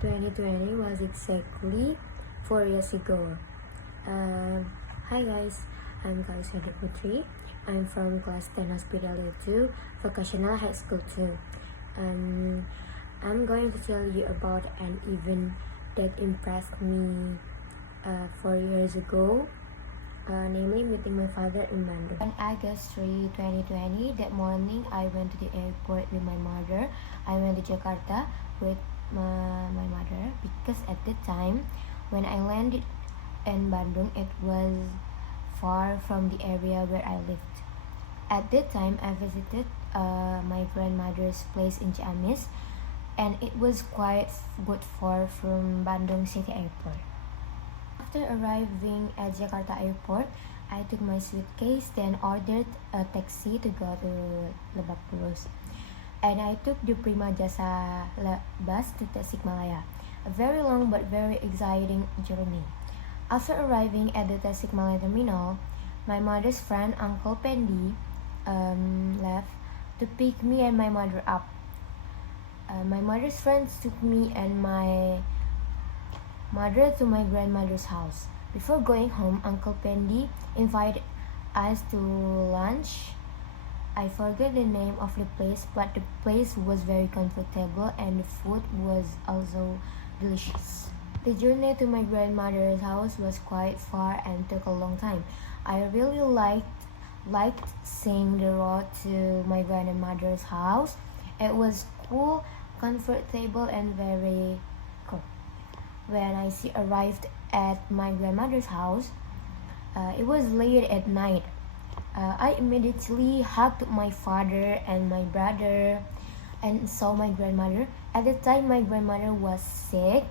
2020 was exactly 4 years ago. Hi guys, I'm Kalisada Putri. I'm from class 10 Hospitality 2, Vocational High School 2. I'm going to tell you about an event that impressed me 4 years ago, namely meeting my father in Bandung. On August 3, 2020, that morning I went to the airport with my mother. I went to Jakarta with my mother because at the time when I landed in Bandung, it was far from the area where I lived. At that time, I visited my grandmother's place in Ciamis, and it was quite good far from Bandung City Airport. After arriving at Jakarta Airport, I took my suitcase, then ordered a taxi to go to Lebak Bulus. And I took the Prima Jasa bus to Tasikmalaya. A very long but very exciting journey. After arriving at the Tasikmalaya terminal, my mother's friend, Uncle Pendi, left to pick me and my mother up. My mother's friends took me and my mother to my grandmother's house. Before going home, Uncle Pendi invited us to lunch. I forgot the name of the place, but the place was very comfortable and the food was also delicious. The journey to my grandmother's house was quite far and took a long time. I really liked seeing the road to my grandmother's house. It was cool, comfortable, and very cool. When I arrived at my grandmother's house, it was late at night. I immediately hugged my father and my brother and saw my grandmother. At the time, my grandmother was sick.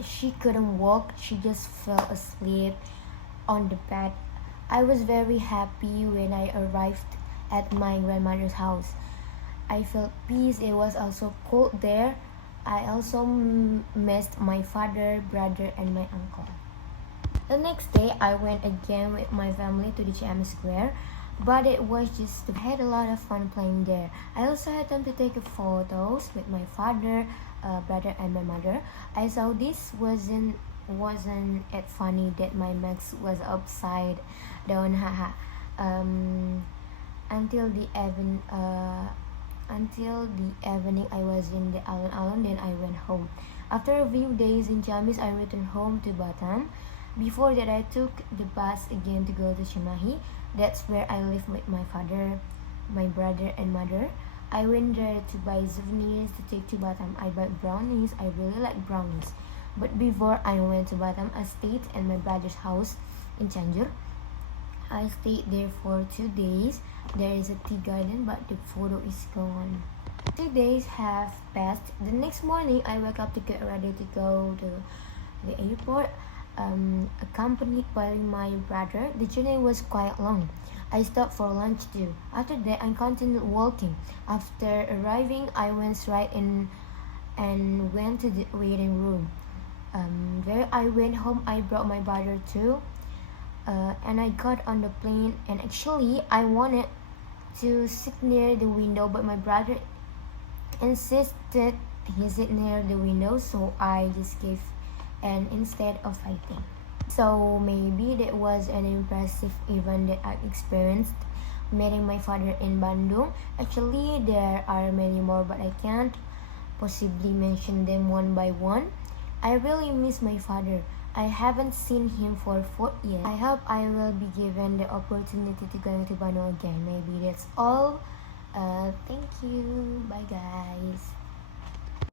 She couldn't walk. She just fell asleep on the bed. I was very happy when I arrived at my grandmother's house. I felt peace. It was also cold there. I also missed my father, brother, and my uncle. The next day, I went again with my family to the Ciamis Square, but it was just I had a lot of fun playing there. I also had time to take photos with my father, brother, and my mother. I saw this wasn't it funny that my mask was upside down, haha. Until the evening, I was in the alun-alun, then I went home. After a few days in Ciamis, I returned home to Batam. Before that, I took the bus again to go to Cimahi. That's where I live with my father, my brother, and mother. I went there to buy souvenirs to take to Batam. I bought brownies. I really like brownies. But before I went to Batam, I stayed at my brother's house in Cianjur. I stayed there for 2 days. There is a tea garden, but the photo is gone. 2 days have passed. The next morning, I woke up to get ready to go to the airport, accompanied by my brother. The journey was quite long. I stopped for lunch too. After that, I continued walking. After arriving, I went straight in and went to the waiting room. Where I went home, I brought my brother too. And I got on the plane, and actually I wanted to sit near the window, but my brother insisted he sit near the window, so I just gave in instead of fighting. So maybe that was an impressive event that I experienced, meeting my father in Bandung. Actually, there are many more, but I can't possibly mention them one by one. I really miss my father. I haven't seen him for 4 years. I hope I will be given the opportunity to go to Bandung again. Maybe that's all. Thank you. Bye guys.